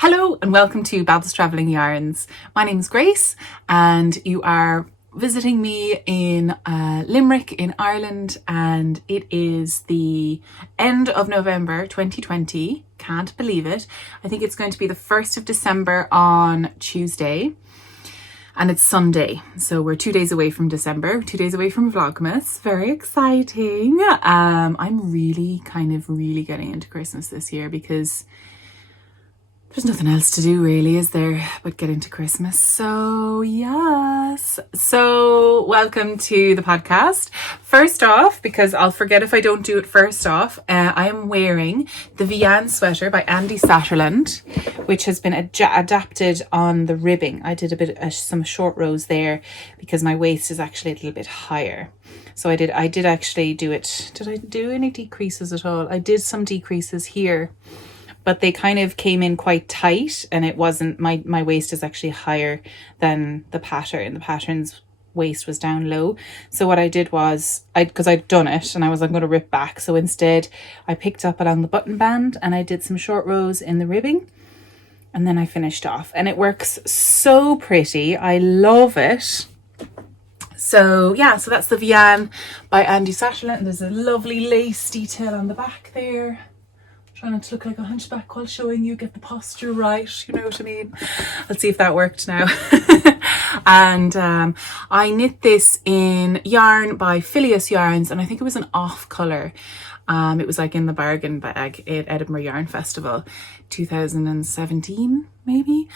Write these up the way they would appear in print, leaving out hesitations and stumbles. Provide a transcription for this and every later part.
Hello and welcome to Babbles Travelling Yarns. My name's Grace and you are visiting me in Limerick in Ireland, and it is the end of November 2020. Can't believe it. I think it's going to be the 1st of December on Tuesday and it's Sunday. So we're 2 days away from December, 2 days away from Vlogmas. Very exciting. I'm really getting into Christmas this year because there's nothing else to do really, is there, but get into Christmas. So yes. So welcome to the podcast. First off, because I'll forget if I don't do it first off, I am wearing the Vyan Sweater by Andy Satterland, which has been adapted on the ribbing. I did a bit of some short rows there because my waist is actually a little bit higher. So I did actually do it. Did I do any decreases at all? I did some decreases here, but they kind of came in quite tight, and it wasn't, my waist is actually higher than the pattern. The pattern's waist was down low. So what I did was, because I'd done it and I was like, I'm going to rip back. So instead I picked up along the button band and I did some short rows in the ribbing, and then I finished off, and it works so pretty. I love it. So yeah, so that's the Vyan by Andy Satterland. There's a lovely lace detail on the back there. Trying not to look like a hunchback while showing you, get the posture right, you know what I mean. Let's see if that worked now. And I knit this in yarn by Phileas Yarns, and I think it was an off colour. It was like in the bargain bag at Edinburgh Yarn Festival 2017 maybe.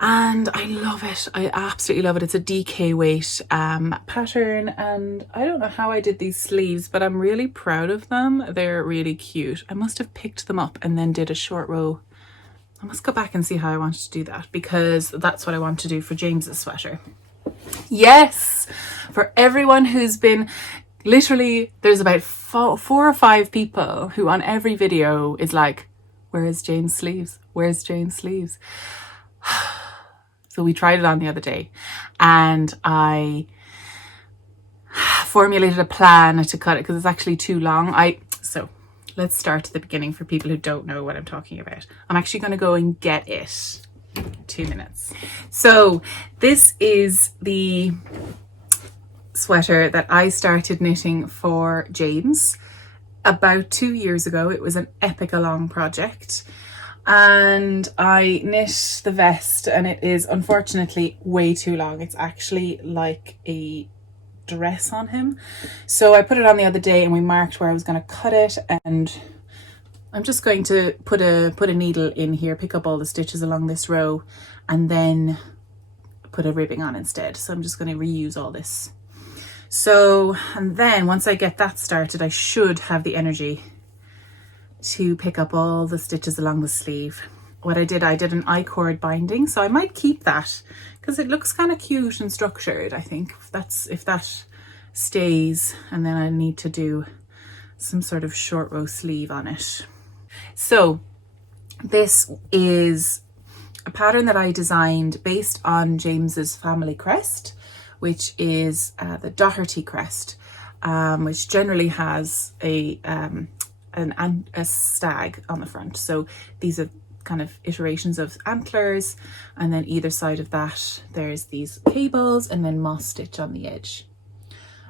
And I love it. I absolutely love it. It's a DK weight pattern, and I don't know how I did these sleeves, but I'm really proud of them. They're really cute. I must have picked them up and then did a short row. I must go back and see how I wanted to do that, because that's what I want to do for James's sweater. Yes, for everyone who's been, literally there's about four or five people who on every video is like, where's James' sleeves? Where's James' sleeves? So we tried it on the other day and I formulated a plan to cut it because it's actually too long. So let's start at the beginning for people who don't know what I'm talking about. I'm actually going to go and get it. 2 minutes. So this is the sweater that I started knitting for James about 2 years ago. It was an epic long project. And I knit the vest, and it is unfortunately way too long. It's actually like a dress on him. So I put it on the other day and we marked where I was going to cut it, and I'm just going to put a needle in here, pick up all the stitches along this row, and then put a ribbing on instead. So I'm just going to reuse all this. So, and then once I get that started, I should have the energy to pick up all the stitches along the sleeve. What I did an I-cord binding, so I might keep that because it looks kind of cute and structured. I think if that stays, and then I need to do some sort of short row sleeve on it. So this is a pattern that I designed based on James's family crest, which is the Doherty crest, which generally has a stag on the front. So these are kind of iterations of antlers, and then either side of that there's these cables and then moss stitch on the edge.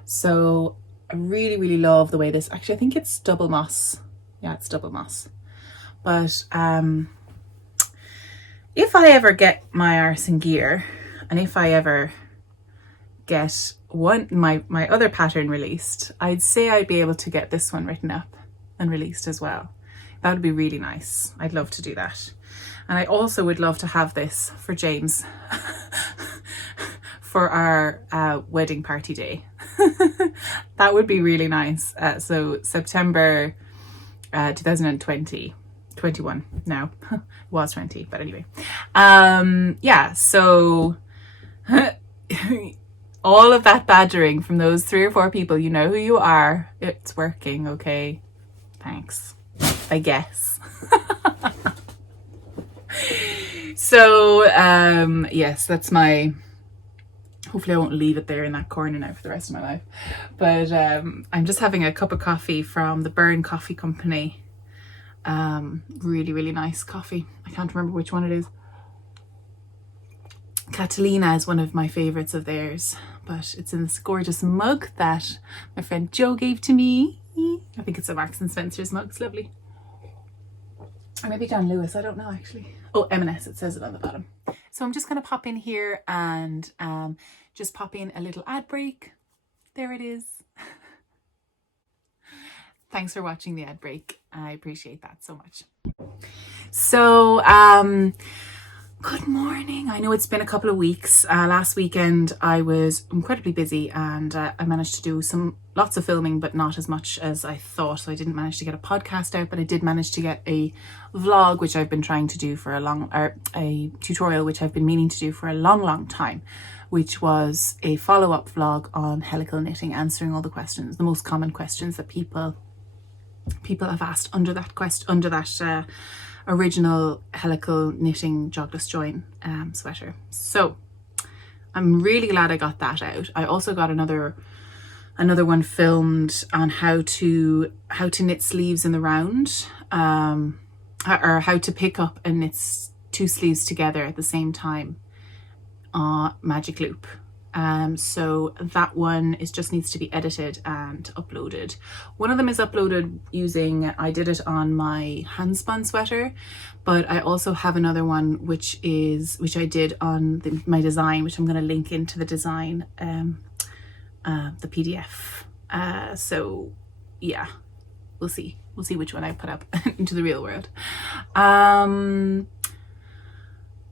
So I really love the way this, actually I think it's double moss. Yeah, it's double moss. But if I ever get my arse in gear, and if I ever get my other pattern released, I'd say I'd be able to get this one written up and released as well. That would be really nice. I'd love to do that. And I also would love to have this for James for our wedding party day. That would be really nice. So September 2020, 21 now. It was 20, but anyway. Yeah, so all of that badgering from those 3 or 4 people, you know who you are. It's working, okay? Thanks, I guess. So yes, that's my, hopefully I won't leave it there in that corner now for the rest of my life. But I'm just having a cup of coffee from the Burn Coffee Company Really, really nice coffee. I can't remember which one it is. Catalina is one of my favorites of theirs, but it's in this gorgeous mug that my friend Jo gave to me. I think it's a Marks and Spencer's mug. It's lovely. Or maybe John Lewis, I don't know actually. Oh, M&S, it says it on the bottom. So I'm just going to pop in here and just pop in a little ad break. There it is. Thanks for watching the ad break. I appreciate that so much. So, good morning. I know it's been a couple of weeks. Last weekend I was incredibly busy and I managed to do lots of filming, but not as much as I thought. So I didn't manage to get a podcast out, but I did manage to get a vlog, which I've been trying to do for a tutorial, which I've been meaning to do for a long time, which was a follow-up vlog on helical knitting, answering all the questions, the most common questions that people have asked under that original helical knitting jogless join sweater. So I'm really glad I got that out. I also got another one filmed on how to knit sleeves in the round, or how to pick up and knit two sleeves together at the same time, magic loop. So that one just needs to be edited and uploaded. One of them is uploaded I did it on my hand spun sweater, but I also have another one which I did on my design, which I'm going to link into the design, the PDF. So yeah, we'll see which one I put up into the real world.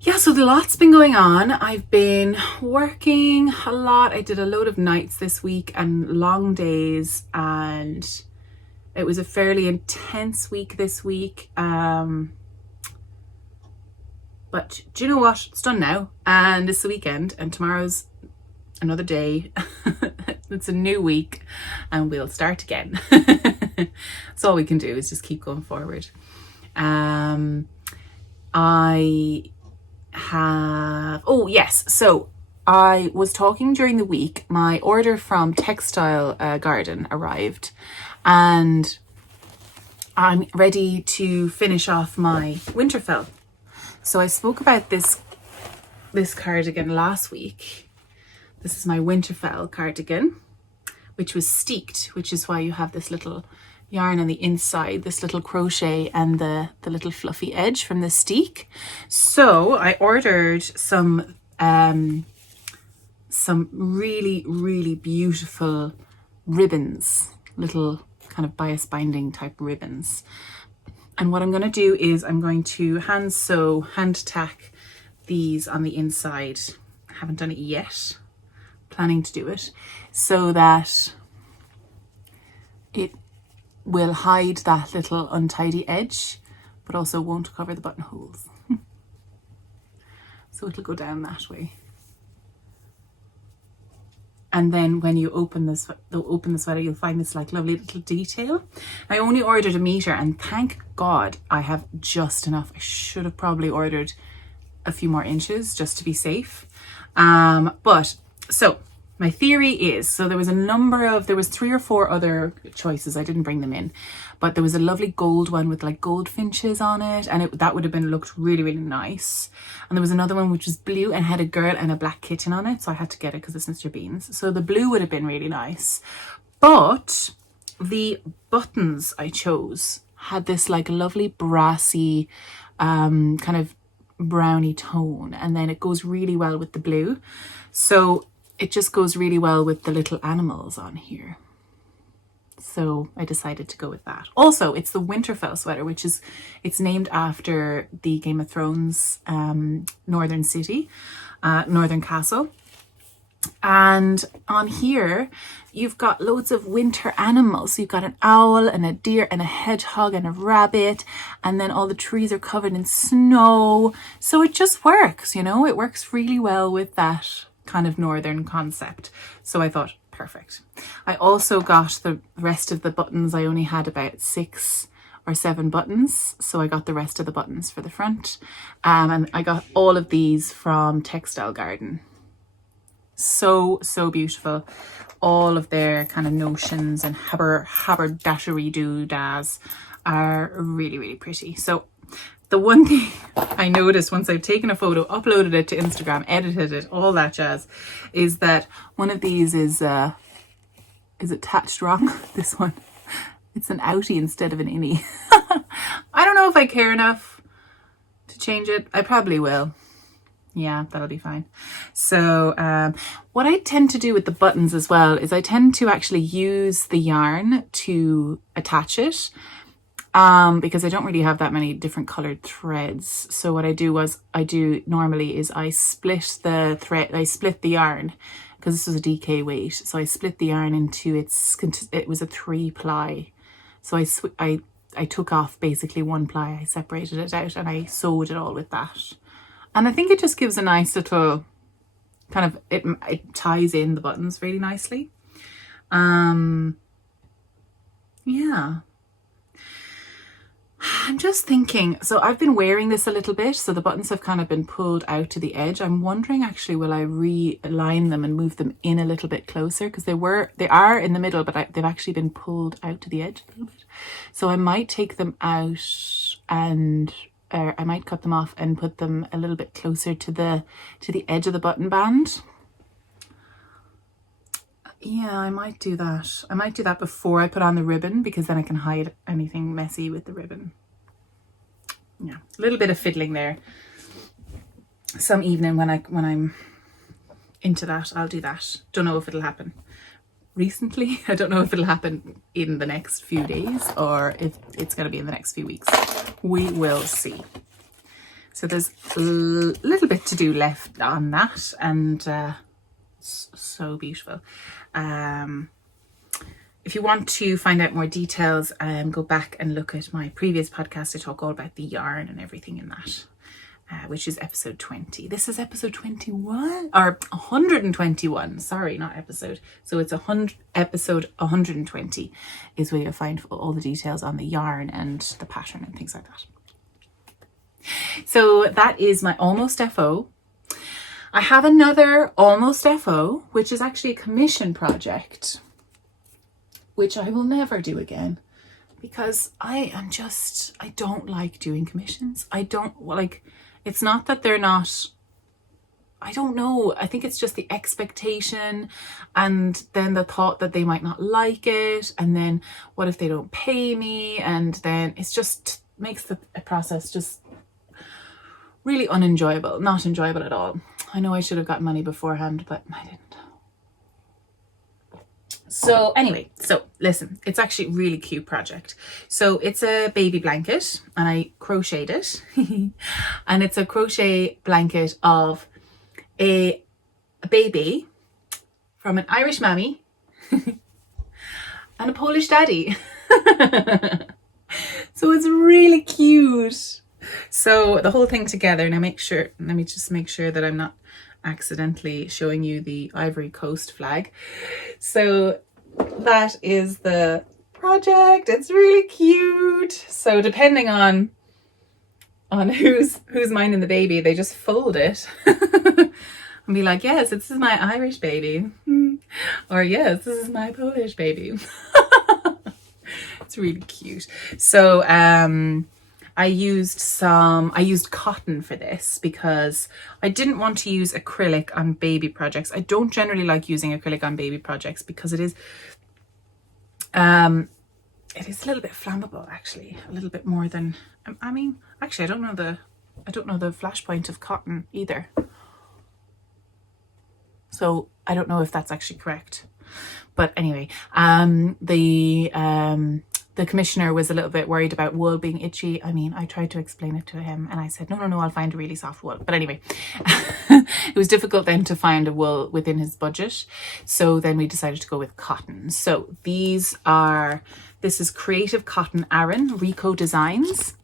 Yeah, so the lot's been going on. I've been working a lot. I did a load of nights this week and long days, and it was a fairly intense week this week. But do you know what? It's done now, and it's the weekend, and tomorrow's another day. It's a new week, and we'll start again. So all we can do is just keep going forward. So I was talking during the week. My order from Textile Garden arrived, and I'm ready to finish off my Winterfell. So I spoke about this cardigan last week. This is my Winterfell cardigan, which was steeked, which is why you have this little yarn on the inside, this little crochet and the little fluffy edge from the steek. So I ordered some really, really beautiful ribbons, little kind of bias binding type ribbons. And what I'm going to do is I'm going to hand tack these on the inside. I haven't done it yet, planning to do it, so that it will hide that little untidy edge, but also won't cover the buttonholes. So it'll go down that way. And then when you open the sweater, you'll find this like lovely little detail. I only ordered 1 meter, and thank God I have just enough. I should have probably ordered a few more inches just to be safe. But so my theory is, so there was 3 or 4 other choices. I didn't bring them in, but there was a lovely gold one with like goldfinches on it, and that would have looked really, really nice. And there was another one which was blue and had a girl and a black kitten on it, so I had to get it because it's Mr. Beans. So the blue would have been really nice, but the buttons I chose had this like lovely brassy kind of browny tone, and then it goes really well with the blue. So it just goes really well with the little animals on here. So I decided to go with that. Also, it's the Winterfell sweater, it's named after the Game of Thrones northern city, northern castle. And on here, you've got loads of winter animals. So you've got an owl and a deer and a hedgehog and a rabbit, and then all the trees are covered in snow. So it just works, it works really well with that kind of northern concept. So I thought, perfect. I also got the rest of the buttons. I only had about 6 or 7 buttons, so I got the rest of the buttons for the front. And I got all of these from Textile Garden. So beautiful. All of their kind of notions and haberdashery doodads are really, really pretty. So the one thing I noticed once I've taken a photo, uploaded it to Instagram, edited it, all that jazz, is that one of these is attached wrong. This one, it's an outie instead of an innie. I don't know if I care enough to change it. I probably will. Yeah, that'll be fine. So what I tend to do with the buttons as well is I tend to actually use the yarn to attach it, because I don't really have that many different colored threads. So what I do normally is I split the thread, I split the yarn, because this was a DK weight. So I split the yarn into it was a 3-ply. So I took off basically 1 ply, I separated it out and I sewed it all with that. And I think it just gives a nice little kind of, it ties in the buttons really nicely. Yeah. I'm just thinking, so I've been wearing this a little bit, so the buttons have kind of been pulled out to the edge. I'm wondering actually, will I realign them and move them in a little bit closer? Because they are in the middle, but they've actually been pulled out to the edge a little bit. So I might take them out and I might cut them off and put them a little bit closer to the edge of the button band. Yeah, I might do that. I might do that before I put on the ribbon, because then I can hide anything messy with the ribbon. Yeah, a little bit of fiddling there. Some evening when I'm into that, I'll do that. Don't know if it'll happen recently. I don't know if it'll happen in the next few days or if it's going to be in the next few weeks. We will see. So there's a little bit to do left on that, and so beautiful. If you want to find out more details, go back and look at my previous podcast. I talk all about the yarn and everything in that, which is episode 20. This is episode 21 or 121. Sorry, not episode. So it's episode 120 is where you'll find all the details on the yarn and the pattern and things like that. So that is my almost FO. I have another almost FO, which is actually a commission project, which I will never do again, because I don't like doing commissions. I don't like, it's not that they're not, I don't know. I think it's just the expectation and then the thought that they might not like it. And then what if they don't pay me? And then it's just makes the process just really unenjoyable, not enjoyable at all. I know I should have gotten money beforehand, but I didn't. So anyway, so listen, it's actually a really cute project. So it's a baby blanket and I crocheted it. And it's a crochet blanket of a baby from an Irish mammy and a Polish daddy. So it's really cute. So the whole thing together, and let me just make sure that I'm not accidentally showing you the Ivory Coast flag. So that is the project. It's really cute. So depending on who's minding the baby, they just fold it and be like, yes, this is my Irish baby, or yes, this is my Polish baby. It's really cute. So I used cotton for this because I didn't want to use acrylic on baby projects. I don't generally like using acrylic on baby projects because it is a little bit flammable, actually, a little bit more than, I mean, actually, I don't know the flash point of cotton either. So I don't know if that's actually correct. But anyway, the commissioner was a little bit worried about wool being itchy. I mean, I tried to explain it to him and I said, no, I'll find a really soft wool. But anyway, it was difficult then to find a wool within his budget. So then we decided to go with cotton. So this is Creative Cotton Aran, Rico Designs.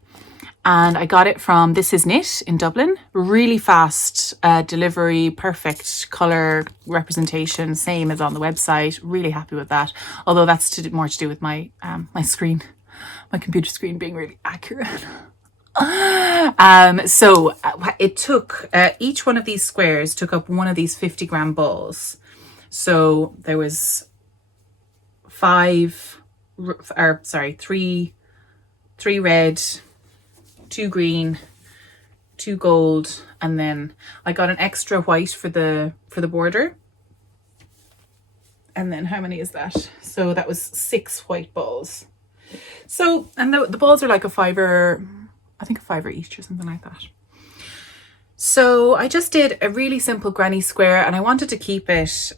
And I got it from This Is Knit in Dublin. Really fast delivery, perfect colour representation, same as on the website. Really happy with that. Although that's more to do with my screen, my computer screen being really accurate. So it took, each one of these squares took up one of these 50-gram balls. So there was three 3 red, 2 green, 2 gold, and then I got an extra white for the border. And then how many is that? So that was 6 white balls. So, and the balls are like a fiver, I think a fiver each or something like that. So I just did a really simple granny square, and I wanted to keep it,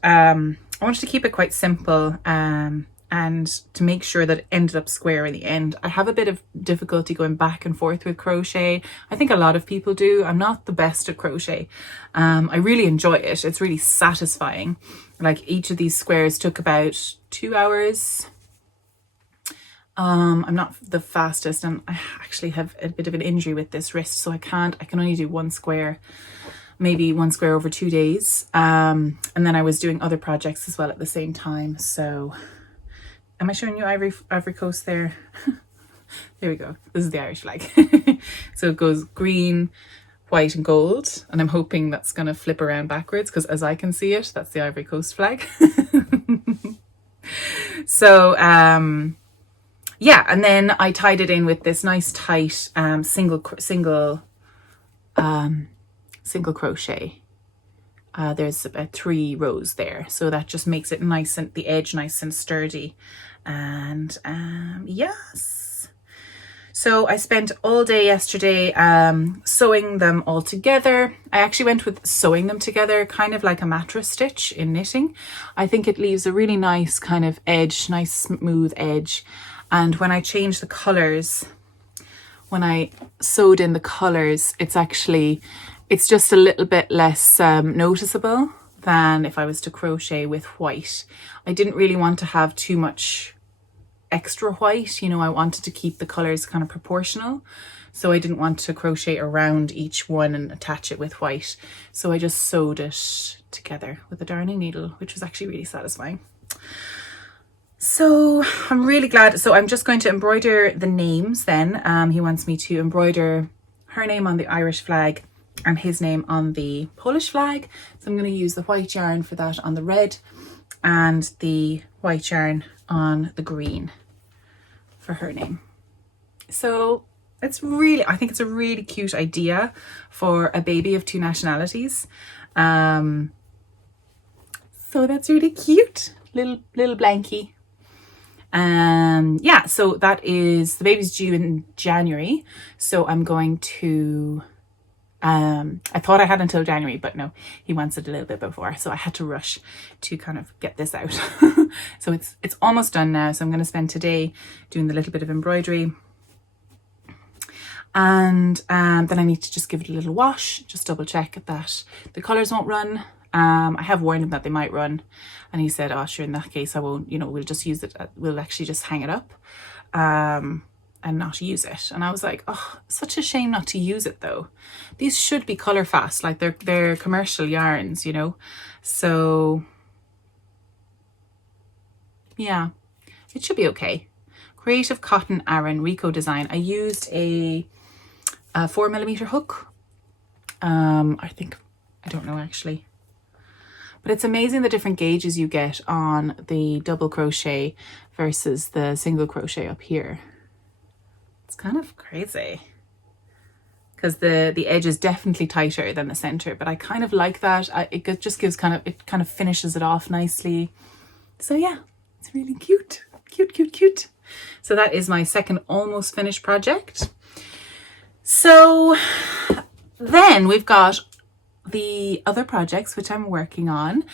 quite simple, and to make sure that it ended up square in the end. I have a bit of difficulty going back and forth with crochet. I think a lot of people do. I'm not the best at crochet. I really enjoy it. It's really satisfying. Like each of these squares took about 2 hours. I'm not the fastest, and I actually have a bit of an injury with this wrist, so I can only do 1 square, maybe 1 square over 2 days. And then I was doing other projects as well at the same time. So am I showing you Ivory Coast there? There we go. This is the Irish flag. So it goes green, white and gold, and I'm hoping that's going to flip around backwards, because as I can see it, that's the Ivory Coast flag. So yeah, and then I tied it in with this nice tight single crochet. There's about 3 rows there, so that just makes it nice, and the edge nice and sturdy. And yes, so I spent all day yesterday sewing them all together. I actually went with sewing them together, kind of like a mattress stitch in knitting. I think it leaves a really nice kind of edge, nice smooth edge. And when I changed the colours, when I sewed in the colours, it's just a little bit less noticeable than if I was to crochet with white. I didn't really want to have too much extra white, you know, I wanted to keep the colours kind of proportional. So I didn't want to crochet around each one and attach it with white. So I just sewed it together with a darning needle, which was actually really satisfying. So I'm really glad. So I'm just going to embroider the names then. He wants me to embroider her name on the Irish flag and his name on the Polish flag. So I'm going to use the white yarn for that on the red, and the white yarn on the green for her name. So it's really, I think it's a really cute idea for a baby of 2 nationalities. So that's really cute. Little blankie. Yeah, so that is, the baby's due in January, so I'm going to I thought I had until January, but no, he wants it a little bit before, so I had to rush to kind of get this out. So it's almost done now, so I'm going to spend today doing the little bit of embroidery, and then I need to just give it a little wash, just double check that the colours won't run. I have warned him that they might run, and he said, oh sure, in that case I won't, you know, we'll just use it, we'll actually just hang it up and not use it. And I was like, oh, such a shame not to use it though. These should be colour fast, like they're commercial yarns, you know, so yeah, it should be okay. Creative Cotton Aran Rico design. I used a 4mm hook. I don't know actually. But it's amazing the different gauges you get on the double crochet versus the single crochet up here. It's kind of crazy because the edge is definitely tighter than the center, but I kind of like that. It just gives it kind of finishes it off nicely. So yeah, it's really cute. Cute. So that is my second almost finished project. So then we've got the other projects which I'm working on.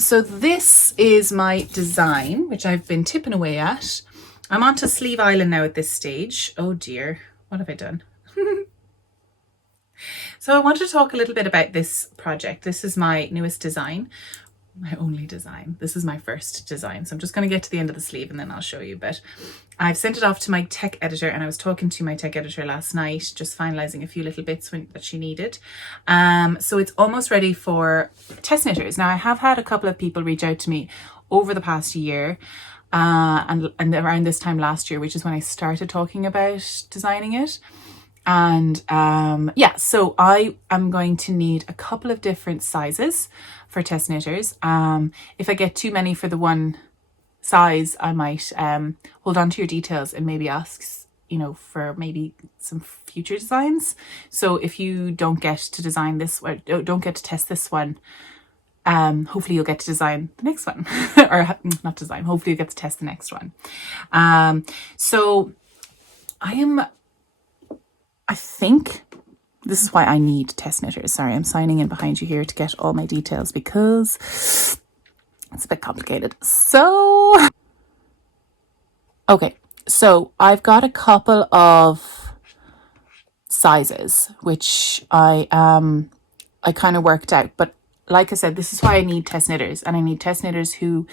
So this is my design, which I've been tipping away at. I'm on to Sleeve Island now at this stage. Oh dear, what have I done? So I wanted to talk a little bit about this project. This is my newest design, my only design. This is my first design. So I'm just going to get to the end of the sleeve and then I'll show you. But I've sent it off to my tech editor, and I was talking to my tech editor last night, just finalizing a few little bits that she needed. So it's almost ready for test knitters. Now I have had a couple of people reach out to me over the past year, and around this time last year, which is when I started talking about designing it. And yeah, so I am going to need a couple of different sizes for test knitters. If I get too many for the one size, I might hold on to your details and maybe ask you know, for maybe some future designs. So if you don't get to design this one, don't get to test this one, hopefully you'll get to design the next one. Or not design, hopefully you get to test the next one. So I think this is why I need test knitters. Sorry, I'm signing in behind you here to get all my details because it's a bit complicated. So, okay, so I've got a couple of sizes, which I kind of worked out. But like I said, this is why I need test knitters, and I need test knitters who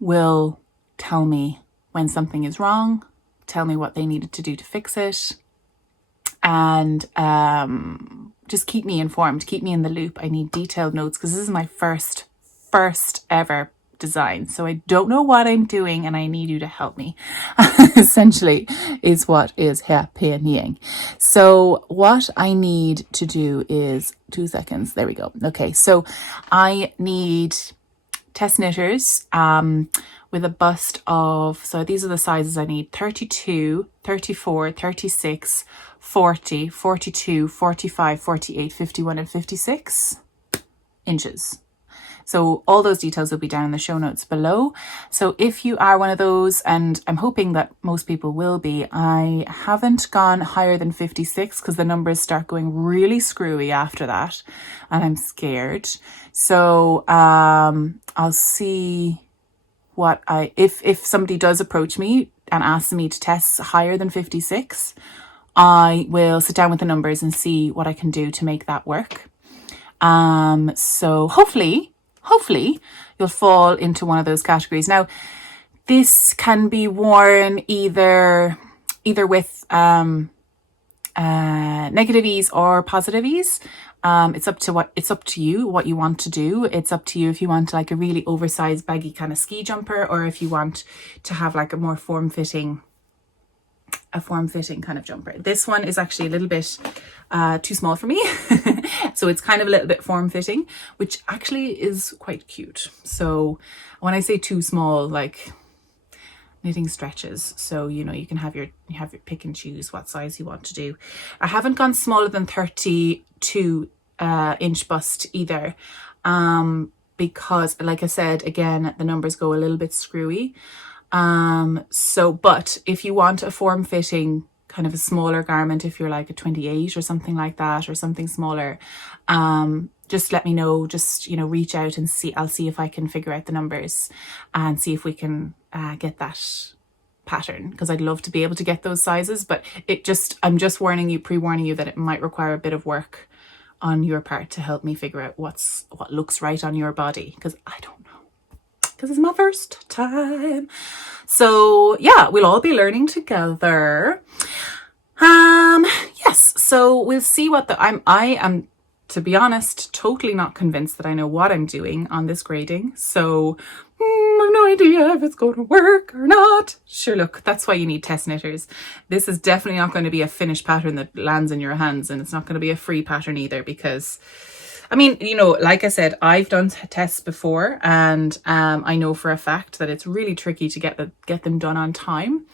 will tell me when something is wrong, tell me what they needed to do to fix it, and just keep me informed, keep me in the loop. I need detailed notes because this is my first ever design. So I don't know what I'm doing and I need you to help me, essentially, is what is happening. So what I need to do is 2 seconds. There we go. Okay, so I need test knitters with a bust of, so these are the sizes I need: 32, 34, 36, 40, 42, 45, 48, 51, and 56 inches. So all those details will be down in the show notes below. So if you are one of those, and I'm hoping that most people will be, I haven't gone higher than 56 because the numbers start going really screwy after that, and I'm scared. So I'll see what if somebody does approach me and asks me to test higher than 56, I will sit down with the numbers and see what I can do to make that work. So hopefully you'll fall into one of those categories. Now, this can be worn either with negative ease or positive ease. It's up to you what you want to do. It's up to you if you want like a really oversized baggy kind of ski jumper, or if you want to have like a more form-fitting kind of jumper. This one is actually a little bit too small for me. So it's kind of a little bit form-fitting, which actually is quite cute. So when I say too small, like knitting stretches, so you know, you have your pick and choose what size you want to do. I haven't gone smaller than 32 inch bust either, because like I said, again, the numbers go a little bit screwy. But if you want a form-fitting kind of a smaller garment, if you're like a 28 or something like that, or something smaller, just let me know. Just, you know, reach out and see. I'll see if I can figure out the numbers and see if we can get that pattern, because I'd love to be able to get those sizes. But I'm just pre-warning you that it might require a bit of work on your part to help me figure out what looks right on your body, because I don't know. Because it's my first time. So yeah, we'll all be learning together. Yes, so we'll see what I am, to be honest, totally not convinced that I know what I'm doing on this grading. So I have no idea if it's going to work or not. Sure, look, that's why you need test knitters. This is definitely not going to be a finished pattern that lands in your hands, and it's not going to be a free pattern either, because I mean, you know, like I said, I've done tests before, and I know for a fact that it's really tricky to get them done on time.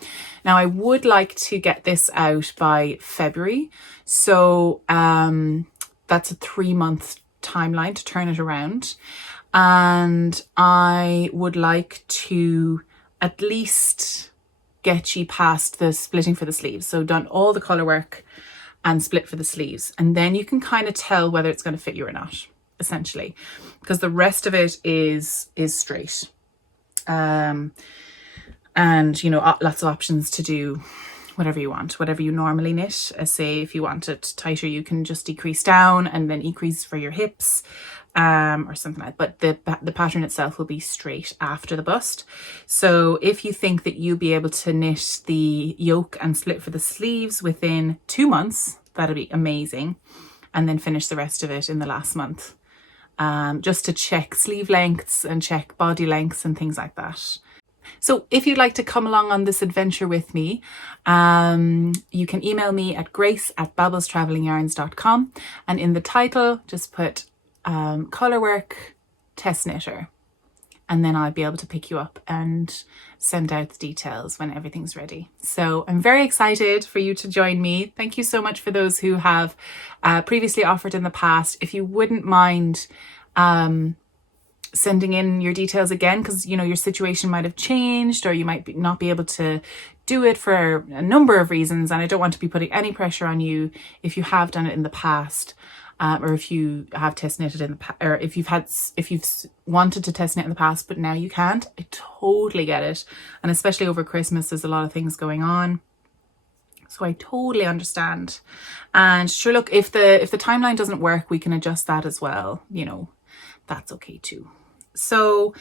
Now, I would like to get this out by February, so that's a 3-month timeline to turn it around, and I would like to at least get you past the splitting for the sleeves. So done all the colour work and split for the sleeves, and then you can kind of tell whether it's going to fit you or not, essentially, because the rest of it is straight, and you know, lots of options to do whatever you want, whatever you normally knit. Say if you want it tighter, you can just decrease down and then increase for your hips, or something like that. But the pattern itself will be straight after the bust. So if you think that you'll be able to knit the yoke and split for the sleeves within 2 months, that'll be amazing, and then finish the rest of it in the last month, just to check sleeve lengths and check body lengths and things like that. So if you'd like to come along on this adventure with me, you can email me at grace@babblestravelingyarns.com, and in the title just put colourwork test knitter, and then I'll be able to pick you up and send out the details when everything's ready. So I'm very excited for you to join me. Thank you so much for those who have previously offered in the past. If you wouldn't mind sending in your details again, because you know your situation might have changed, or you might not be able to do it for a number of reasons, and I don't want to be putting any pressure on you if you have done it in the past, or if you have test knitted in the past, or if you've wanted to test knit in the past but now you can't. I totally get it, and especially over Christmas there's a lot of things going on, so I totally understand. And sure, look, if the timeline doesn't work, we can adjust that as well, you know, that's okay too. So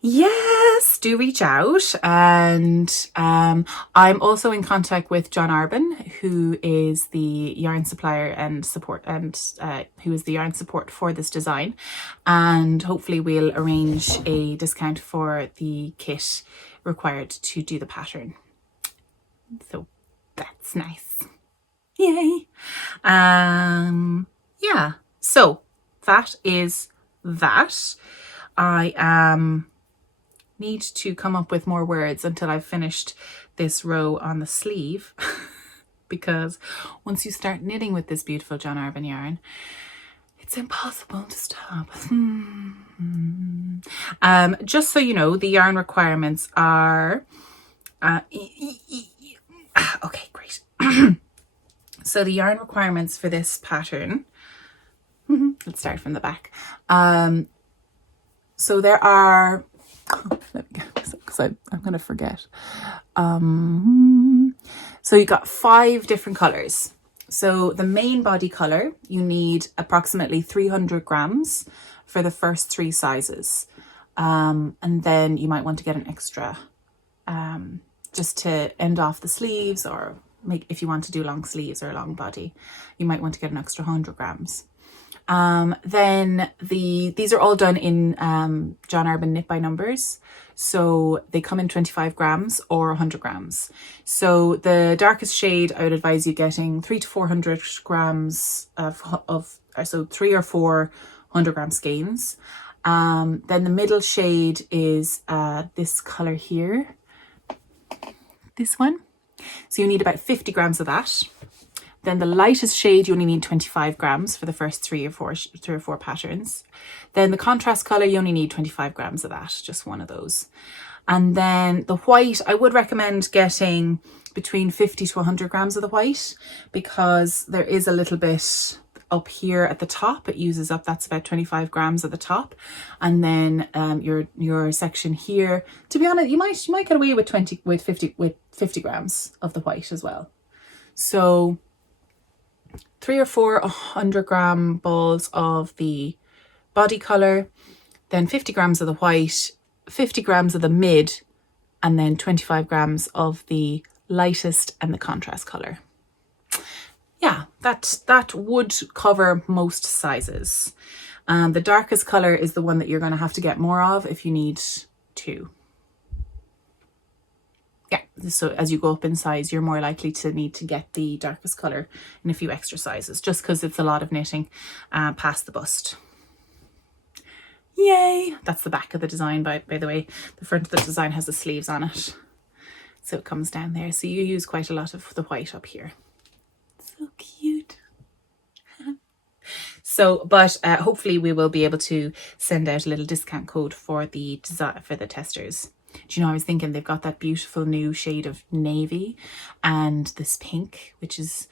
yes, do reach out. And I'm also in contact with John Arbin, who is the yarn supplier and support, and who is the yarn support for this design, and hopefully we'll arrange a discount for the kit required to do the pattern. So that's nice. Yay. Yeah, so that is that. I need to come up with more words until I've finished this row on the sleeve because once you start knitting with this beautiful John Arbin yarn, it's impossible to stop. Just so you know, the yarn requirements are okay, great. So the yarn requirements for this pattern, let's start from the back. So there are, let me get this up because I'm going to forget. So you got 5 different colors. So the main body color, you need approximately 300 grams for the first 3 sizes. And then you might want to get an extra just to end off the sleeves, or if you want to do long sleeves or a long body, you might want to get an extra 100 grams. Then these are all done in John Arbin knit by numbers, so they come in 25 grams or 100 grams. So the darkest shade, I would advise you getting 300 to 400 grams so 3 or 4 100-gram skeins. Then the middle shade is this color here, this one. So you need about 50 grams of that. Then the lightest shade, you only need 25 grams for the first 3 or 4 patterns. Then the contrast color, you only need 25 grams of that, just one of those. And then the white, I would recommend getting between 50 to 100 grams of the white, because there is a little bit up here at the top. It uses up, that's about 25 grams at the top. And then your section here, to be honest, you might get away with 50 grams of the white as well. So 3 or 4 100-gram balls of the body color, then 50 grams of the white, 50 grams of the mid, and then 25 grams of the lightest and the contrast color. Yeah, that would cover most sizes. The darkest color is the one that you're going to have to get more of if you need to. Yeah, so as you go up in size, you're more likely to need to get the darkest color in a few extra sizes, just because it's a lot of knitting past the bust. Yay! That's the back of the design, by the way. The front of the design has the sleeves on it, so it comes down there. So you use quite a lot of the white up here. So cute. So, but hopefully we will be able to send out a little discount code for the testers. Do you know, I was thinking they've got that beautiful new shade of navy and this pink, which is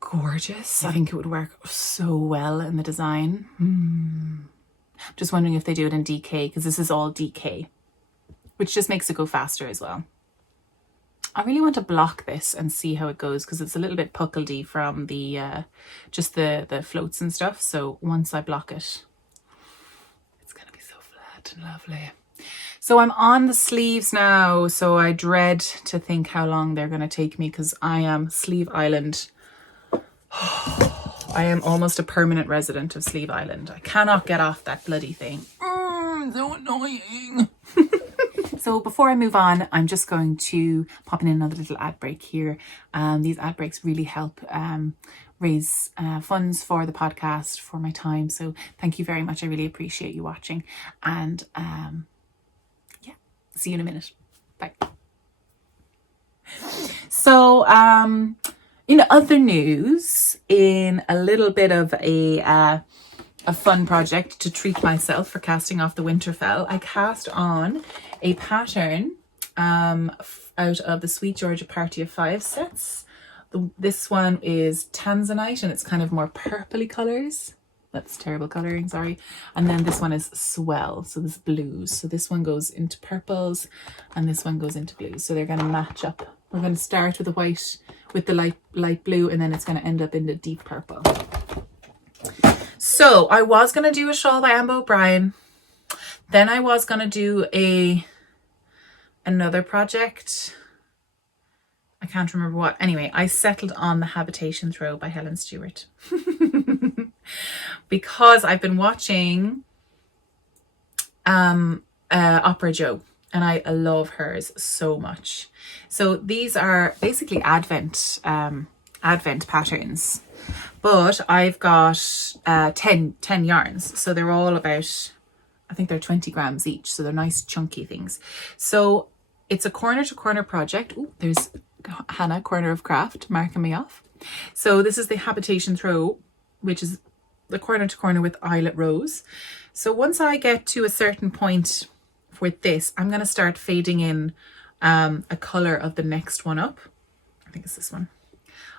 gorgeous. I think it would work so well in the design. Just wondering if they do it in DK, because this is all DK, which just makes it go faster as well. I really want to block this and see how it goes, because it's a little bit puckledy from the just the floats and stuff. So once I block it, it's gonna be so flat and lovely. So I'm on the sleeves now, so I dread to think how long they're going to take me, because I am Sleeve Island. I am almost a permanent resident of Sleeve Island. I cannot get off that bloody thing. So annoying. So before I move on, I'm just going to pop in another little ad break here. These ad breaks really help raise funds for the podcast, for my time. So thank you very much. I really appreciate you watching. And yeah, see you in a minute. Bye. So in other news, in a little bit of a fun project to treat myself for casting off the Winterfell, I cast on a pattern out of the Sweet Georgia Party of 5 sets. This one is Tanzanite and it's kind of more purpley colours. That's terrible colouring, sorry. And then this one is Swell, so this blues. So this one goes into purples and this one goes into blues. So they're going to match up. We're going to start with the white, with the light blue, and then it's going to end up in the deep purple. So I was going to do a shawl by Amber O'Brien. Then I was going to do another project. I can't remember what. Anyway, I settled on the Habitation Throw by Helen Stewart. Because I've been watching Opera Joe and I love hers so much. So these are basically Advent patterns, but I've got 10 yarns. So they're all about, I think they're 20 grams each. So they're nice chunky things. So it's a corner to corner project. Ooh, there's Hannah, Corner of Craft, marking me off. So this is the Habitation Throw, which is the corner to corner with eyelet rows. So once I get to a certain point with this, I'm going to start fading in a color of the next one up. I think it's this one.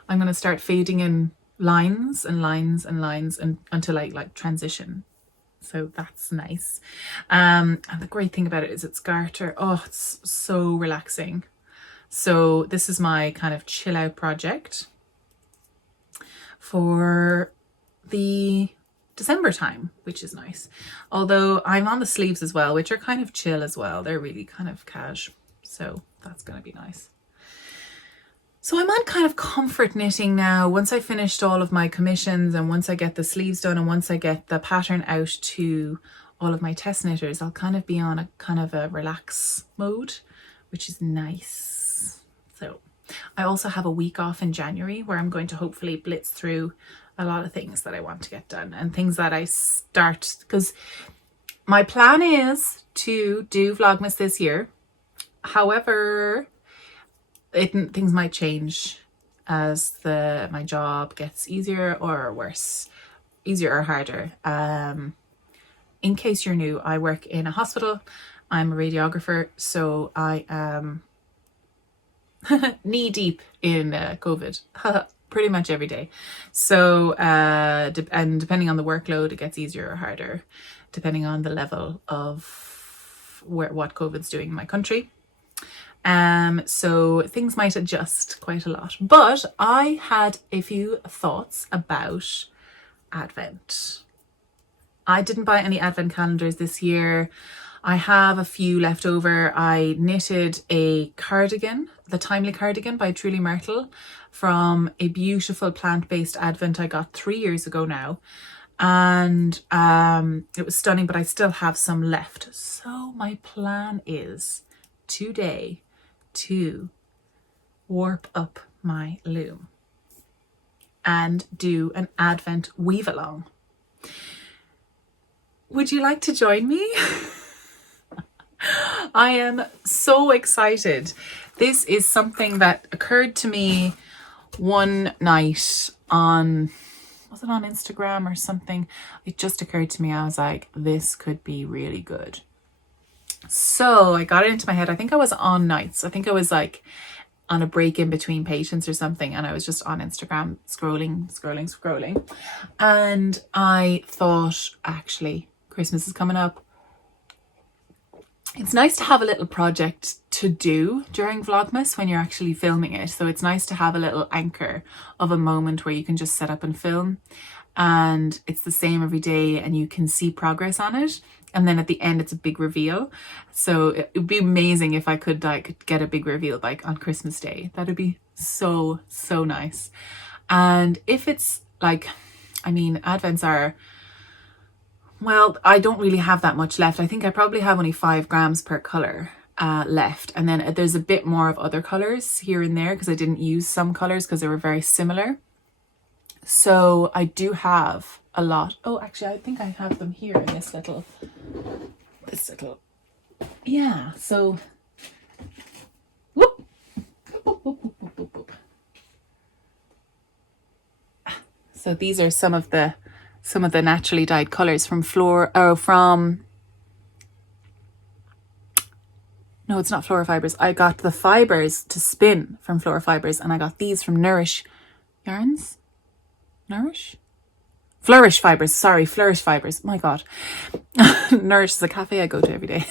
I'm going to start fading in lines and lines and lines until I like transition. So that's nice. And the great thing about it is it's garter. Oh, it's so relaxing. So this is my kind of chill out project for the December time, which is nice. Although I'm on the sleeves as well, which are kind of chill as well. They're really kind of cash. So that's going to be nice. So I'm on kind of comfort knitting now. Once I finished all of my commissions and once I get the sleeves done and once I get the pattern out to all of my test knitters, I'll kind of be on a kind of a relax mode, which is nice. So I also have a week off in January where I'm going to hopefully blitz through a lot of things that I want to get done and things that I start, because my plan is to do Vlogmas this year. However, things might change as my job gets easier or worse, easier or harder. In case you're new, I work in a hospital. I'm a radiographer, so I am knee deep in COVID pretty much every day. So and depending on the workload, it gets easier or harder depending on the level of what COVID's doing in my country. So things might adjust quite a lot, but I had a few thoughts about Advent. I didn't buy any Advent calendars this year. I have a few left over. I knitted a cardigan, the Timely Cardigan by Truly Myrtle, from a beautiful plant-based Advent I got 3 years ago now. And it was stunning, but I still have some left. So my plan is today to warp up my loom and do an Advent weave along. Would you like to join me? I am so excited. This is something that occurred to me one night on, was it on Instagram or something? It just occurred to me. I was like, this could be really good. So I got it into my head. I think I was on nights. I think I was like on a break in between patients or something. And I was just on Instagram scrolling. And I thought, actually, Christmas is coming up. It's nice to have a little project to do during Vlogmas when you're actually filming it. So it's nice to have a little anchor of a moment where you can just set up and film. And it's the same every day and you can see progress on it. And then at the end, it's a big reveal. So it would be amazing if I could like get a big reveal like on Christmas Day. That'd be so, so nice. And if it's like, I mean, Advents are, well, I don't really have that much left. I think I probably have only 5 grams per colour. left, and then there's a bit more of other colors here and there because I didn't use some colors because they were very similar. So I do have a lot. Oh, actually I think I have them here in this little, yeah, so whoop, whoop, whoop, whoop, whoop, whoop, whoop. So these are some of the naturally dyed colors from no, it's not Flora Fibers. I got the fibers to spin from Flora Fibers, and I got these from Nourish Yarns. Flourish Fibers. Sorry, Flourish Fibers. My God. Nourish is a cafe I go to every day.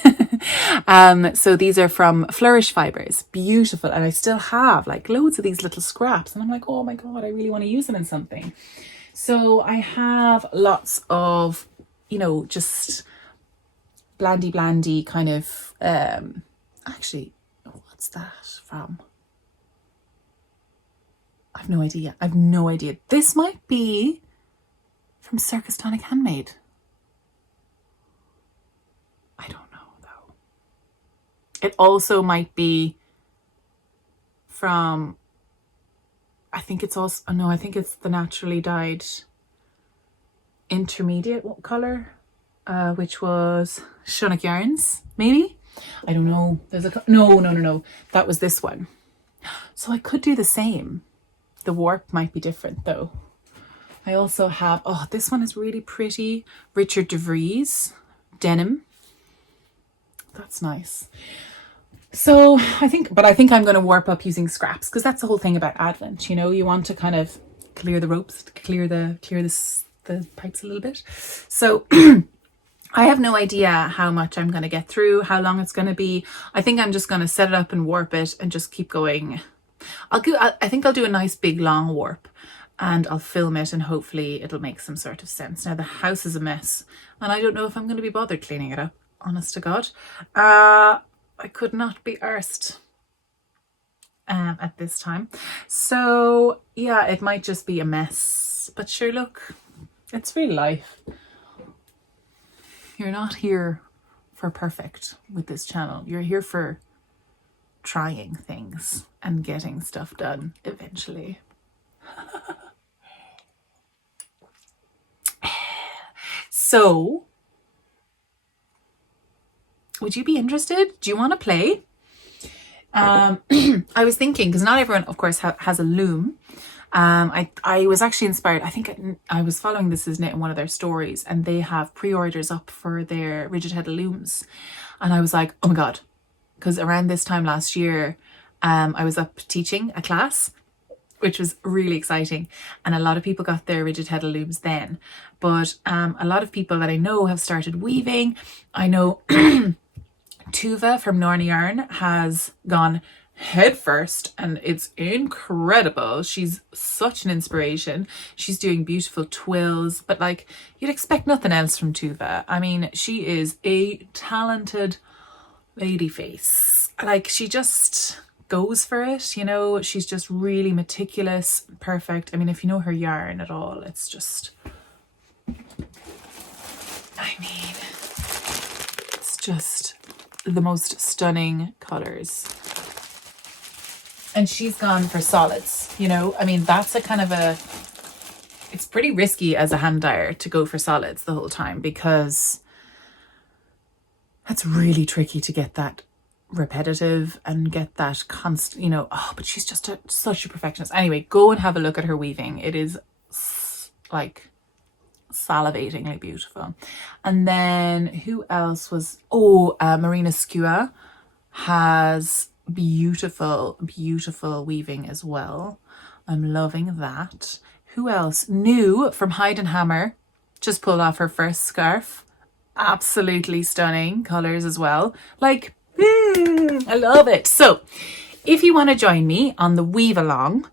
So these are from Flourish Fibers. Beautiful. And I still have like loads of these little scraps. And I'm like, oh my God, I really want to use them in something. So I have lots of, you know, just blandy kind of, actually, what's that from? I've no idea. This might be from Circus Tonic Handmade. I don't know though. It also might be from, I think it's the naturally dyed intermediate color, which was Shunnock Yarns, maybe? I don't know. No. That was this one. So I could do the same. The warp might be different though. I also have, oh, this one is really pretty. Richard DeVries denim. That's nice. So I think I'm going to warp up using scraps because that's the whole thing about Advent. You know, you want to kind of clear the ropes, clear the pipes a little bit. So I have no idea how much I'm going to get through, how long it's going to be. I think I'm just going to set it up and warp it and just keep going. I think I'll do a nice big long warp and I'll film it and hopefully it'll make some sort of sense. Now the house is a mess and I don't know if I'm going to be bothered cleaning it up, honest to God. I could not be arsed at this time. So yeah, it might just be a mess. But sure, look, it's real life. You're not here for perfect with this channel. You're here for trying things and getting stuff done eventually. So, would you be interested? Do you want to play? I was thinking, because not everyone, of course, has a loom. I was actually inspired. I think I was following This Is Knit in one of their stories, and they have pre-orders up for their rigid headed looms. And I was like, oh my God. Because around this time last year, I was up teaching a class, which was really exciting. And a lot of people got their rigid headed looms then. But a lot of people that I know have started weaving. I know Tuva from Norny Yarn has gone head first and it's incredible. She's such an inspiration. She's doing beautiful twills, but like you'd expect nothing else from Tuva. I mean, she is a talented lady face. Like she just goes for it, you know. She's just really meticulous, perfect. I mean, if you know her yarn at all, it's just, I mean, it's just the most stunning colors. And she's gone for solids, you know. I mean, that's a kind of a, it's pretty risky as a hand dyer to go for solids the whole time because that's really tricky to get that repetitive and get that constant, you know. Oh, but she's just such a perfectionist. Anyway, go and have a look at her weaving. It is like salivatingly beautiful. And then who else was, Marina Skua has beautiful weaving as well. I'm loving that. Who else? New from Hide and Hammer just pulled off her first scarf. Absolutely stunning colors as well. Like, I love it. So if you want to join me on the weave along,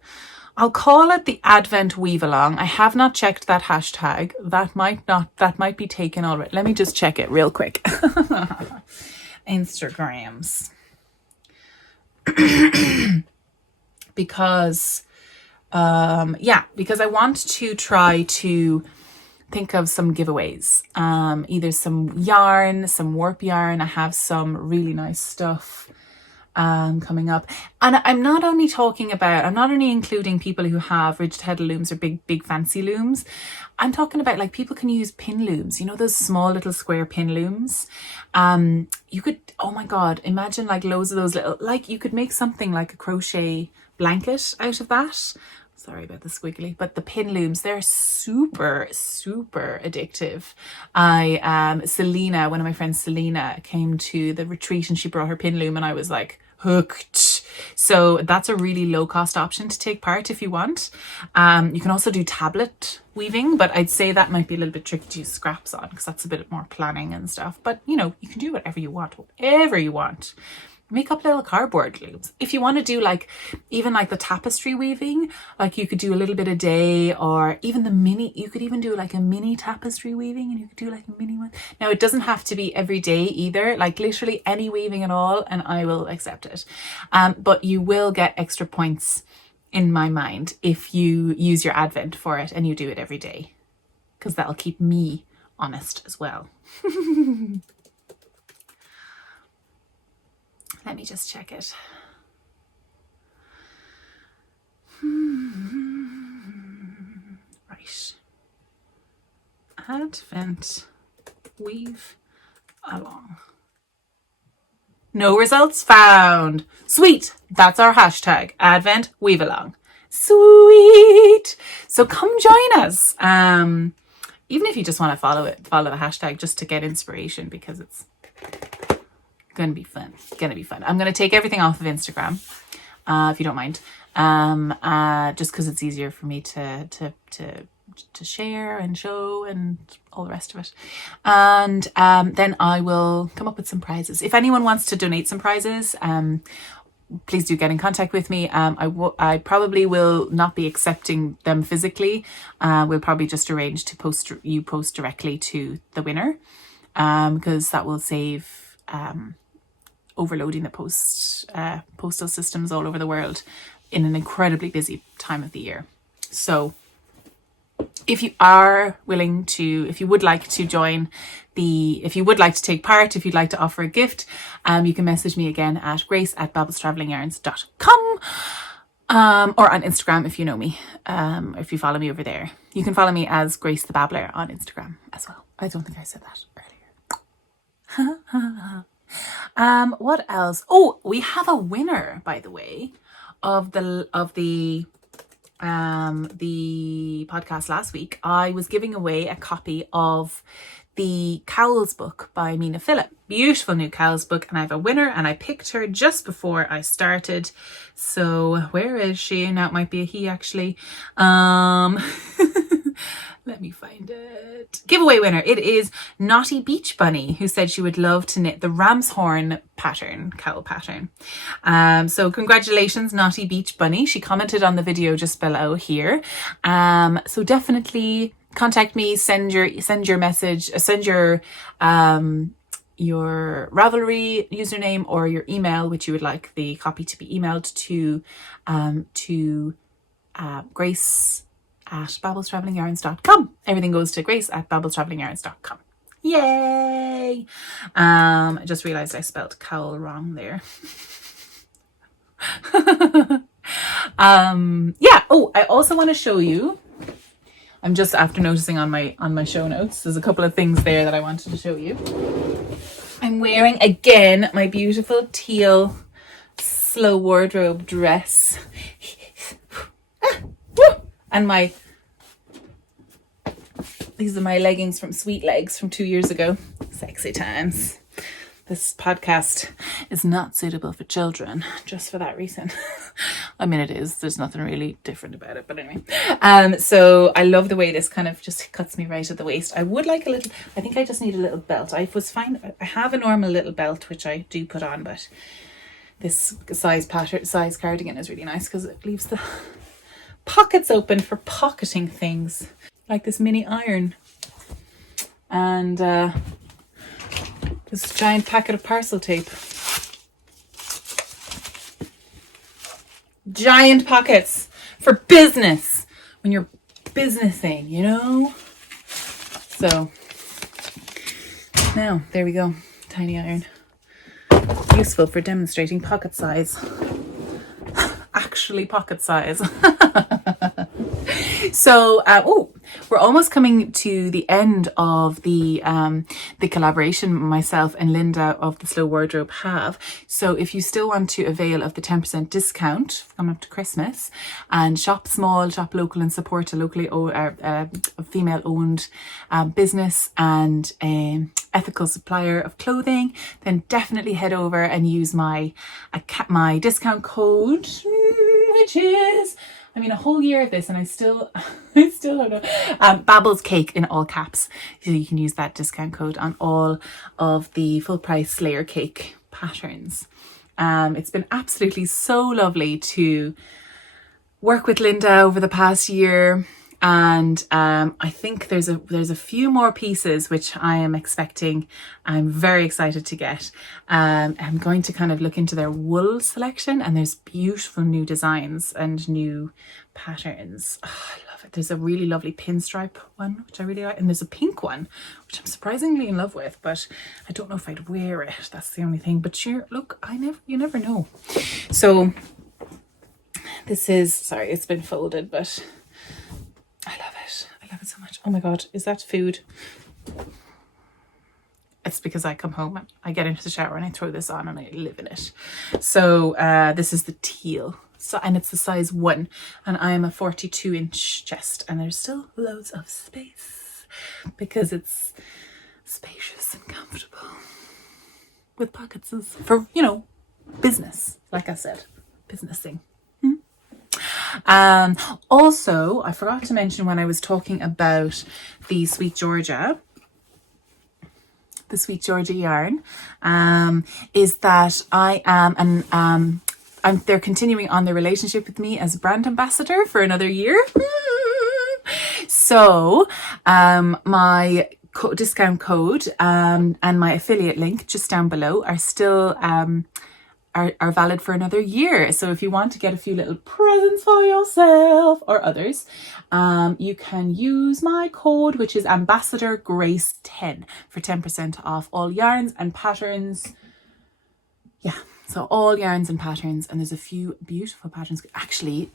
I'll call it the Advent Weave Along. I have not checked that hashtag. That might be taken already. Let me just check it real quick. Instagrams. because I want to try to think of some giveaways. Either some yarn, some warp yarn. I have some really nice stuff coming up. And I'm not only including people who have rigid head looms or big fancy looms. I'm talking about like people can use pin looms, you know, those small little square pin looms. You could, oh my God, imagine like loads of those little, like you could make something like a crochet blanket out of that. Sorry about the squiggly, but the pin looms, they're super, super addictive. Selena, one of my friends, Selena, came to the retreat and she brought her pin loom and I was like hooked. So that's a really low cost option to take part if you want. You can also do tablet weaving, but I'd say that might be a little bit tricky to use scraps on because that's a bit more planning and stuff. But you know, you can do whatever you want, Make up little cardboard looms. If you want to do like, even like the tapestry weaving, like you could do a little bit a day, or even you could even do like a mini tapestry weaving and you could do like a mini one. Now it doesn't have to be every day either, like literally any weaving at all and I will accept it. But you will get extra points in my mind if you use your Advent for it and you do it every day, because that'll keep me honest as well. Let me just check it. Right. Advent weave along. No results found. Sweet. That's our hashtag. Advent weave along. Sweet. So come join us. Even if you just want to follow the hashtag just to get inspiration, because it's gonna be fun. I'm gonna take everything off of Instagram, if you don't mind, just because it's easier for me to share and show and all the rest of it. And then I will come up with some prizes. If anyone wants to donate some prizes, please do get in contact with me. I probably will not be accepting them physically. We'll probably just arrange to post directly to the winner, because that will save overloading the postal systems all over the world in an incredibly busy time of the year. So if you would like to join if you would like to take part, if you'd like to offer a gift, you can message me again at grace@babblestravelingyarns.com, or on Instagram if you know me, if you follow me over there. You can follow me as Grace the Babbler on Instagram as well. I don't think I said that earlier. What else? Oh, we have a winner, by the way, of the podcast last week. I was giving away a copy of the Cowls book by Mina Phillip. Beautiful new Cowls book, and I have a winner, and I picked her just before I started. So where is she? Now it might be a he actually. Let me find it. Giveaway winner. It is knottybeachbunny, who said she would love to knit the ram's horn pattern, cowl pattern. So congratulations, knottybeachbunny. She commented on the video just below here. So definitely contact me, send your message, send your Ravelry username or your email, which you would like the copy to be emailed to grace@babblestravelingyarns.com. Everything goes to grace@babblestravelingyarns.com. Yay! I just realized I spelled cowl wrong there. Yeah. Oh, I also want to show you. I'm just after noticing on my show notes, there's a couple of things there that I wanted to show you. I'm wearing again my beautiful teal slow wardrobe dress. And these are my leggings from Sweet Legs from 2 years ago. Sexy times. This podcast is not suitable for children, just for that reason. I mean, it is. There's nothing really different about it, but anyway. So I love the way this kind of just cuts me right at the waist. I would like a little, I think I just need a little belt. I have a normal little belt, which I do put on, but this size cardigan is really nice because it leaves the pockets open for pocketing things, like this mini iron. And this giant packet of parcel tape. Giant pockets for business, when you're businessing, you know? So now there we go, tiny iron, useful for demonstrating pocket size. Actually pocket size. So oh, we're almost coming to the end of the collaboration myself and Linda of the Slow Wardrobe have. So if you still want to avail of the 10% discount coming up to Christmas and shop small, shop local, and support a locally female owned business and ethical supplier of clothing, then definitely head over and use my discount code, which is, I mean, a whole year of this and I still don't know. Babbles Cake in all caps. So you can use that discount code on all of the full price layer cake patterns. It's been absolutely so lovely to work with Linda over the past year. And I think there's a few more pieces which I am expecting. I'm very excited to get. I'm going to kind of look into their wool selection, and there's beautiful new designs and new patterns. Oh, I love it. There's a really lovely pinstripe one which I really like, and there's a pink one which I'm surprisingly in love with, but I don't know if I'd wear it. That's the only thing. But sure, look, you never know. So this is, sorry, it's been folded, but I love it. I love it so much. Oh my God, is that food? It's because I come home, I get into the shower and I throw this on and I live in it. So this is the teal. So, and it's the size 1 and I am a 42-inch chest, and there's still loads of space because it's spacious and comfortable with pockets for, you know, business. Like I said, businessing. Also, I forgot to mention when I was talking about the Sweet Georgia yarn, is that I am, and they're continuing on their relationship with me as brand ambassador for another year. So, my discount code and my affiliate link just down below are still are valid for another year. So if you want to get a few little presents for yourself or others, you can use my code, which is Ambassador Grace 10 for 10% off all yarns and patterns. Yeah, so all yarns and patterns, and there's a few beautiful patterns. Actually,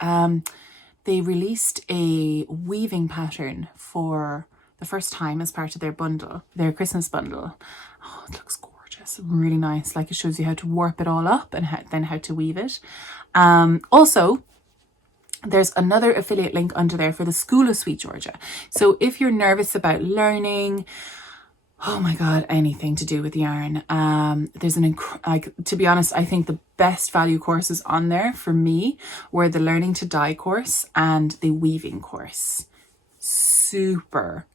they released a weaving pattern for the first time as part of their bundle, their Christmas bundle. Oh, it looks gorgeous, really nice. Like, it shows you how to warp it all up and then how to weave it. Also, there's another affiliate link under there for the School of Sweet Georgia. So if you're nervous about learning, oh my God, anything to do with yarn, there's to be honest, I think the best value courses on there for me were the Learning to Dye course and the Weaving course. Super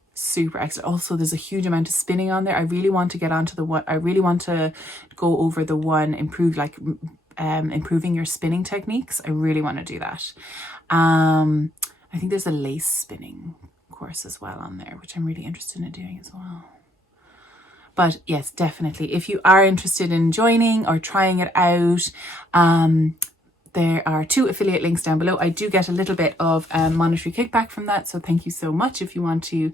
excellent. Also, there's a huge amount of spinning on there. I really want to get onto the one. I really want to go over the one improving your spinning techniques. I really want to do that. I think there's a lace spinning course as well on there, which I'm really interested in doing as well. But yes, definitely, if you are interested in joining or trying it out, there are 2 affiliate links down below. I do get a little bit of monetary kickback from that, so thank you so much. If you want to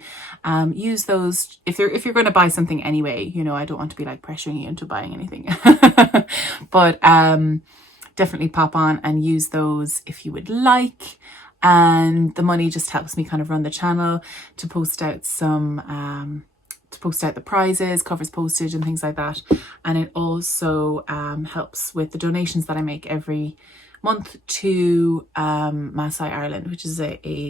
use those, if you're going to buy something anyway, you know, I don't want to be like pressuring you into buying anything, but definitely pop on and use those if you would like. And the money just helps me kind of run the channel, to post out the prizes, covers postage and things like that. And it also helps with the donations that I make every month to Masai Ireland, which is a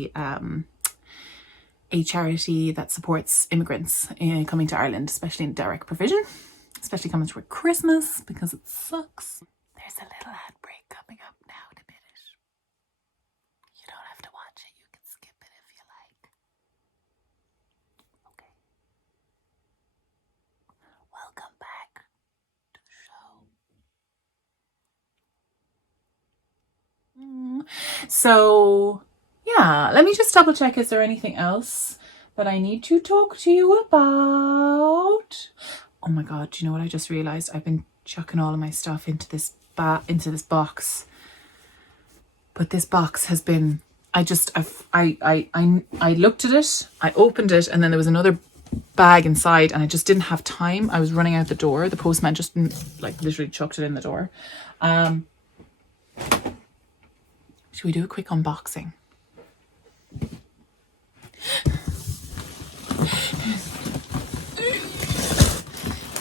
charity that supports immigrants coming to Ireland, especially in direct provision, especially coming toward Christmas, because it sucks. There's a little ad break coming up now in a minute. You don't have to watch it, you can skip it if you like. Okay. Welcome back to the show. So, yeah, let me just double check. Is there anything else that I need to talk to you about? Oh my God, do you know what I just realized? I've been chucking all of my stuff into this box. But this box has been, I looked at it, I opened it, and then there was another bag inside and I just didn't have time. I was running out the door. The postman just like literally chucked it in the door. Should we do a quick unboxing?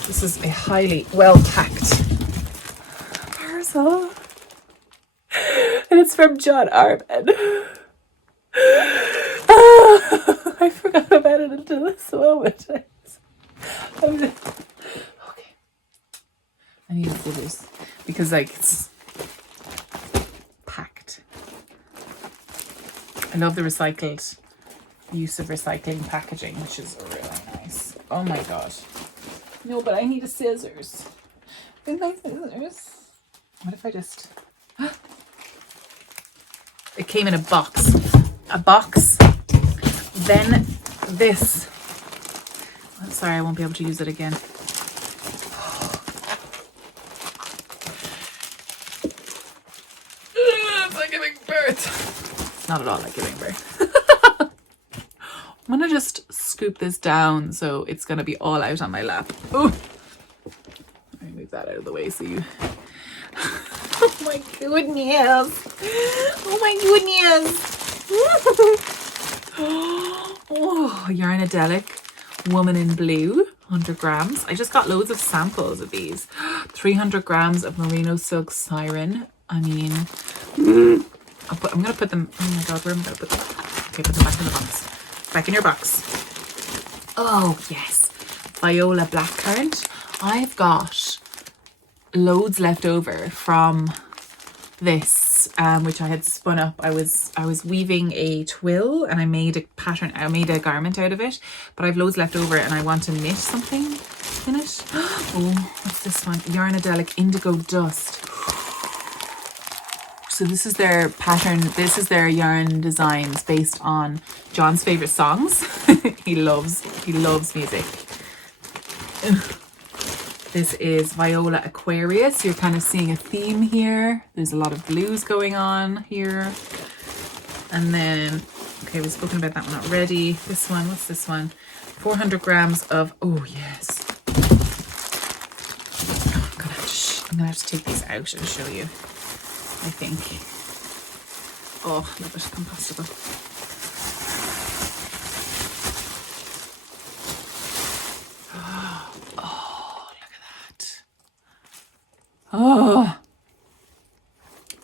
This is a highly well packed parcel. And it's from John Arben. I forgot about it until this moment. Okay. I need scissors because like it's packed. I love the recycled use of recycling packaging, which is really nice. Oh my god. No, but I need a scissors. With my scissors. What if I just... It came in a box. A box. Then this. I'm sorry, I won't be able to use it again. It's like giving birth. Not at all like giving birth. I'm gonna just scoop this down so it's gonna be all out on my lap. Oh, let me move that out of the way so you... Oh my goodness. Oh my goodness. Oh, Yarnadelic Woman in Blue, 100 grams. I just got loads of samples of these. 300 grams of Merino Silk Siren. I mean, I'm gonna put them... Oh my god, where am I gonna put them? Okay, put them back in the box. Back in your box. Oh, yes. Viola Blackcurrant. I've got loads left over from this, which I had spun up. I was weaving a twill and I made a pattern. I made a garment out of it, but I've loads left over and I want to knit something in it. Oh, what's this one? Yarnadelic Indigo Dust. So this is their pattern. This is their yarn designs based on John's favorite songs. he loves music. This is Viola Aquarius. You're kind of seeing a theme here. There's a lot of blues going on here. And then, okay, we've spoken about that one already. This one, what's this one? 400 grams of, oh yes. I'm gonna have to take these out and show you. I think. Oh, love it, compostable. Oh, look at that. Oh,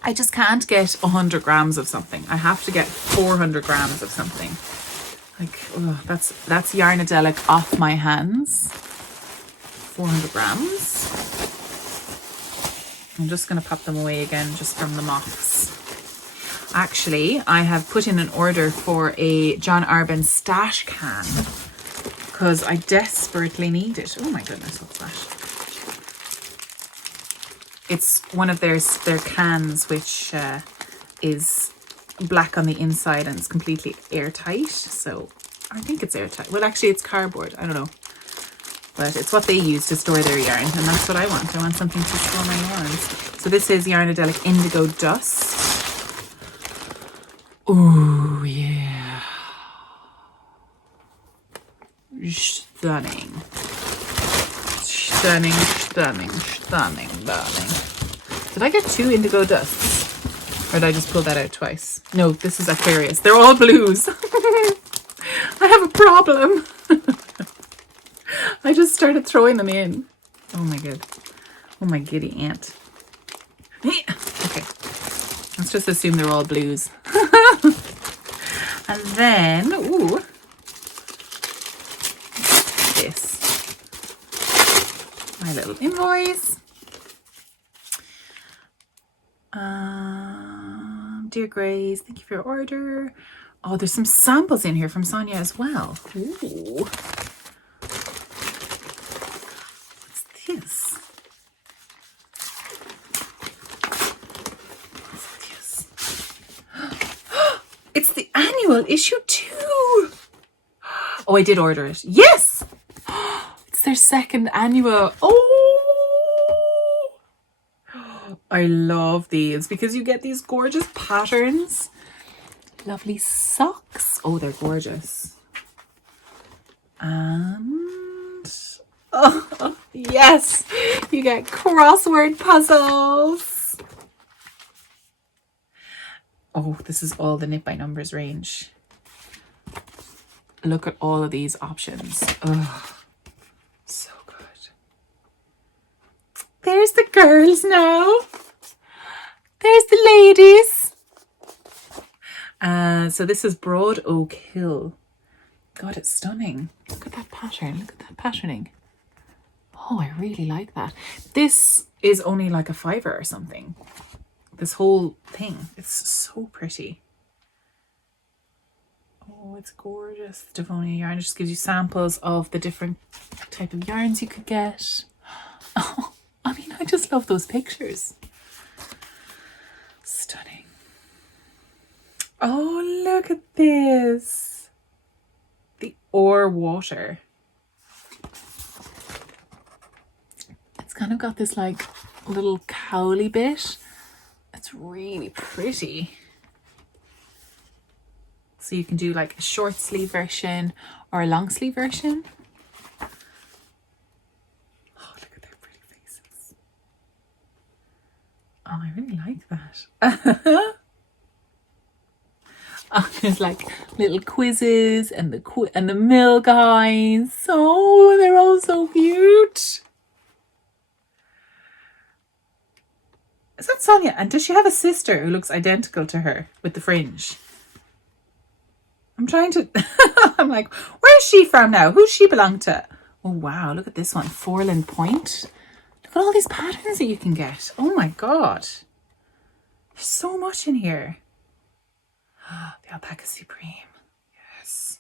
I just can't get 100 grams of something. I have to get 400 grams of something. Like, oh, that's Yarnadelic off my hands. 400 grams. I'm just going to pop them away again just from the moths. Actually, I have put in an order for a John Arben stash can because I desperately need it. Oh my goodness, what's that? It's one of their cans which is black on the inside and it's completely airtight. So I think it's airtight. Well, actually it's cardboard. I don't know. But it's what they use to store their yarn, and that's what I want. I want something to store my yarns. So this is Yarnadelic Indigo Dust. Oh, yeah. Stunning. Stunning, stunning, stunning, darling. Did I get 2 Indigo Dusts? Or did I just pull that out twice? No, this is Aquarius. They're all blues. I have a problem. I just started throwing them in. Oh my god. Oh my giddy aunt. Okay. Let's just assume they're all blues. And then, ooh. This. My little invoice. Dear Grace, thank you for your order. Oh, there's some samples in here from Sonia as well. Ooh. Yes. It's the annual issue 2. Oh, I did order it. Yes. It's their second annual. Oh, I love these because you get these gorgeous patterns. Lovely socks. Oh, they're gorgeous. And oh yes, you get crossword puzzles. Oh, this is all the Knit by Numbers range. Look at all of these options. Oh, so good. There's the girls now. There's the ladies. So this is Broad Oak Hill. God, it's stunning. Look at that pattern. Look at that patterning. Oh, I really like that. This is only like a £5 or something. This whole thing. It's so pretty. Oh, it's gorgeous. The Devonia yarn just gives you samples of the different type of yarns you could get. Oh, I mean, I just love those pictures. Stunning. Oh, look at this. The ore water. It's kind of got this like little cowly bit. It's really pretty. So you can do like a short sleeve version or a long sleeve version. Oh, look at their pretty faces. Oh, I really like that. Oh, there's like little quizzes and the mill guys. Oh, they're all so cute. Is that Sonia? And does she have a sister who looks identical to her with the fringe? I'm trying to... I'm like, where's she from now? Who's she belong to? Oh, wow. Look at this one. Foreland Point. Look at all these patterns that you can get. Oh, my God. There's so much in here. The Alpaca Supreme. Yes.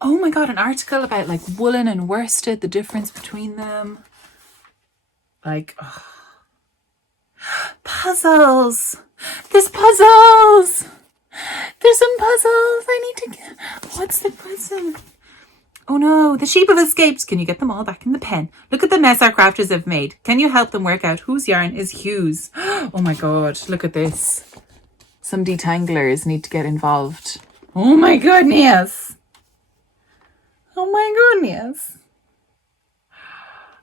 Oh, my God. An article about, like, woolen and worsted, the difference between them. Like, oh. Puzzles. There's puzzles. There's some puzzles. I need to get... What's the puzzle? Oh no, the sheep have escaped. Can you get them all back in the pen? Look at the mess our crafters have made. Can you help them work out whose yarn is Hugh's? Oh my God, look at this. Some detanglers need to get involved. Oh my goodness. Oh my goodness.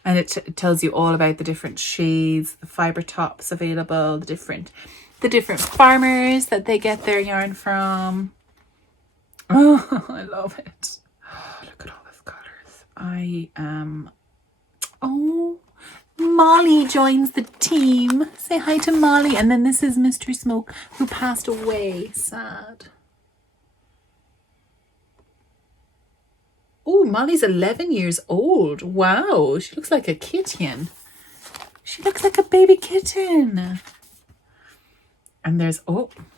And it tells you all about the different shades, the fibre tops available, the different farmers that they get their yarn from. Oh, I love it. Oh, look at all those colours. Oh, Molly joins the team. Say hi to Molly. And then this is Mr. Smoke, who passed away. Sad. Oh, Molly's 11 years old. Wow, she looks like a kitten. She looks like a baby kitten. And there's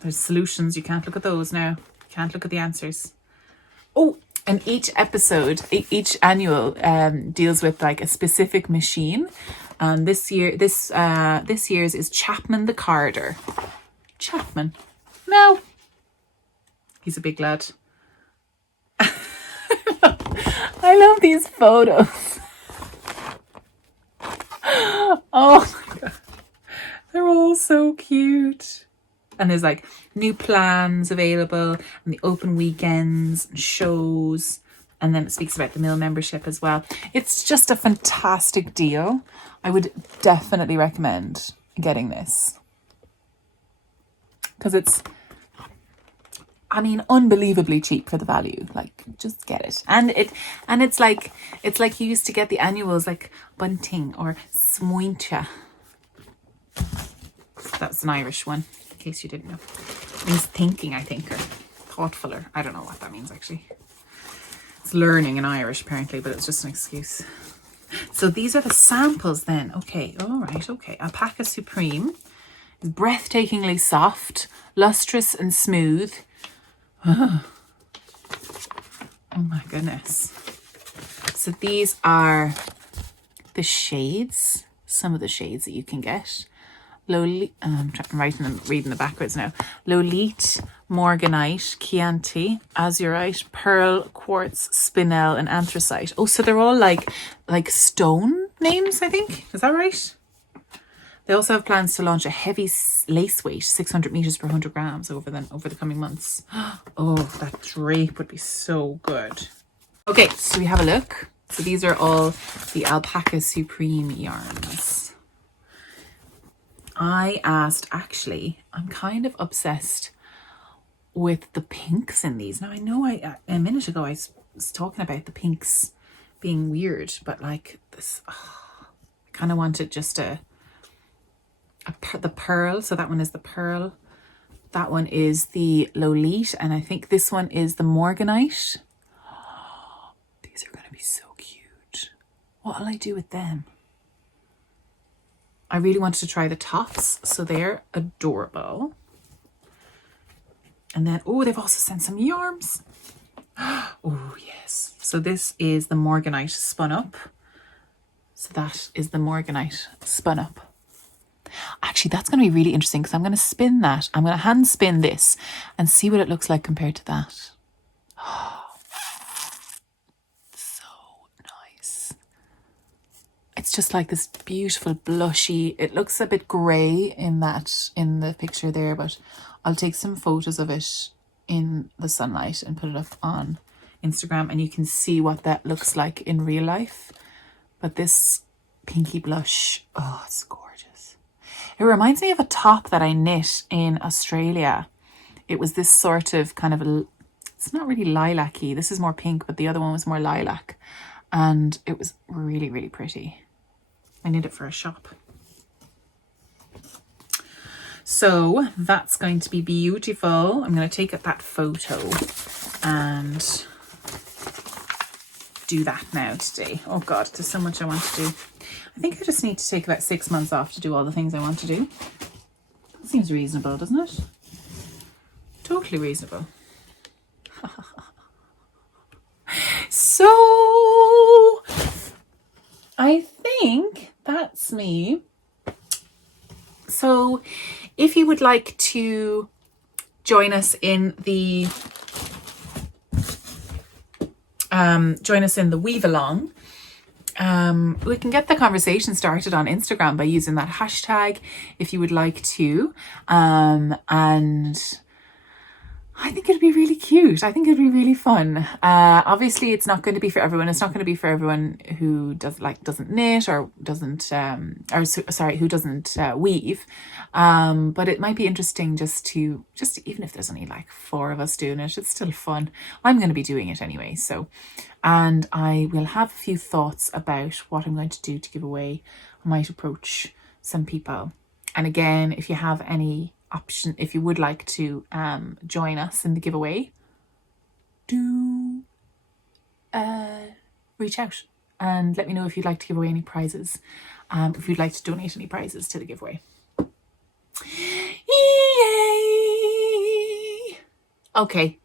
solutions. You can't look at those now. You can't look at the answers. Oh, and each episode, each annual deals with like a specific machine. And this year's is Chapman the Carder. Chapman. No. He's a big lad. I love these photos. Oh my God. They're all so cute. And there's like new plans available and the open weekends and shows. And then it speaks about the mill membership as well. It's just a fantastic deal. I would definitely recommend getting this. Because it's, I mean, unbelievably cheap for the value. Like, just get it. And it's like you used to get the annuals like Bunting or Smoincha. That's an Irish one, in case you didn't know. It means thinking, I think, or thoughtfuler. I don't know what that means, actually. It's learning in Irish, apparently, but it's just an excuse. So these are the samples then. Okay, all right, okay. Alpaca Supreme is breathtakingly soft, lustrous and smooth. Oh my goodness. So these are the shades, some of the shades that you can get. I'm reading the backwards now. Lolite, Morganite, Chianti, Azurite, Pearl, Quartz, Spinel, and Anthracite. Oh, so they're all like stone names, I think. Is that right? They also have plans to launch a heavy lace weight, 600 meters per 100 grams over the coming months. Oh, that drape would be so good. Okay, so we have a look. So these are all the Alpaca Supreme yarns. I asked, actually, I'm kind of obsessed with the pinks in these. Now I know a minute ago I was talking about the pinks being weird, but like this, I kind of wanted just the pearl. So that one is the pearl. That one is the Lolite, and I think this one is the Morganite. These are going to be so cute. What will I do with them? I really wanted to try the tops, so they're adorable. And then, oh, they've also sent some yarns. Oh, yes. So this is the Morganite spun up. So that is the Morganite spun up. Actually, that's going to be really interesting because I'm going to spin that. I'm going to hand spin this and see what it looks like compared to that. So nice. It's just like this beautiful blushy. It looks a bit grey in the picture there, but I'll take some photos of it in the sunlight and put it up on Instagram, and you can see what that looks like in real life. But this pinky blush, oh, it's gorgeous. It reminds me of a top that I knit in Australia. It was this sort of kind of, it's not really lilac-y. This is more pink, but the other one was more lilac. And it was really, really pretty. I knit it for a shop. So that's going to be beautiful. I'm going to take up that photo and do that now today. Oh God, there's so much I want to do. I think I just need to take about 6 months off to do all the things I want to do. That seems reasonable, doesn't it? Totally reasonable. So I think that's me. So if you would like to join us in the weave along, we can get the conversation started on Instagram by using that hashtag if you would like to, and I think it'd be really cute. I think it'd be really fun. Obviously, it's not going to be for everyone. It's not going to be for everyone who doesn't knit or doesn't who doesn't weave. But it might be interesting just even if there's only like 4 of us doing it, it's still fun. I'm going to be doing it anyway. So, and I will have a few thoughts about what I'm going to do to give away. I might approach some people. And again, if you have any option, if you would like to join us in the giveaway, do reach out and let me know if you'd like to give away any prizes, if you'd like to donate any prizes to the giveaway. Yay! Okay,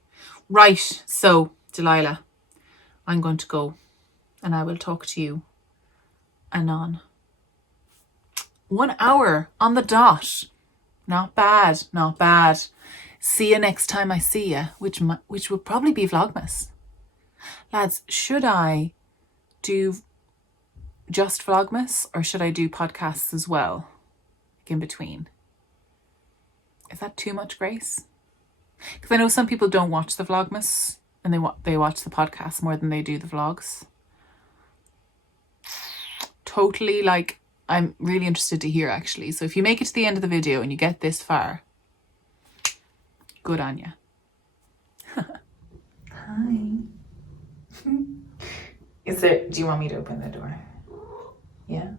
right, so Delilah, I'm going to go and I will talk to you anon. 1 hour on the dot. Not bad, not bad. See you next time I see you, which will probably be Vlogmas. Lads, should I do just Vlogmas or should I do podcasts as well, like in between? Is that too much, Grace? Because I know some people don't watch the Vlogmas and they watch the podcast more than they do the vlogs. Totally, like, I'm really interested to hear actually. So if you make it to the end of the video and you get this far, good on you. Hi. Do you want me to open the door? Yeah.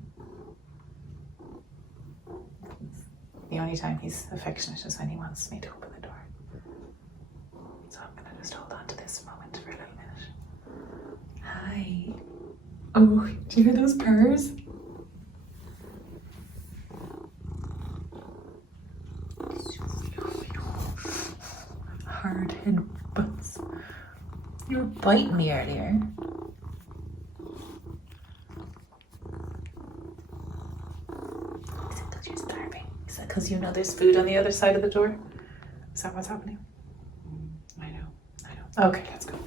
The only time he's affectionate is when he wants me to open the door. So I'm gonna just hold on to this moment for a little minute. Hi. Oh, do you hear those purrs? Hard head butts. You were biting me earlier. Is it because you're starving? Is that because you know there's food on the other side of the door? Is that what's happening? I know. Okay, let's go.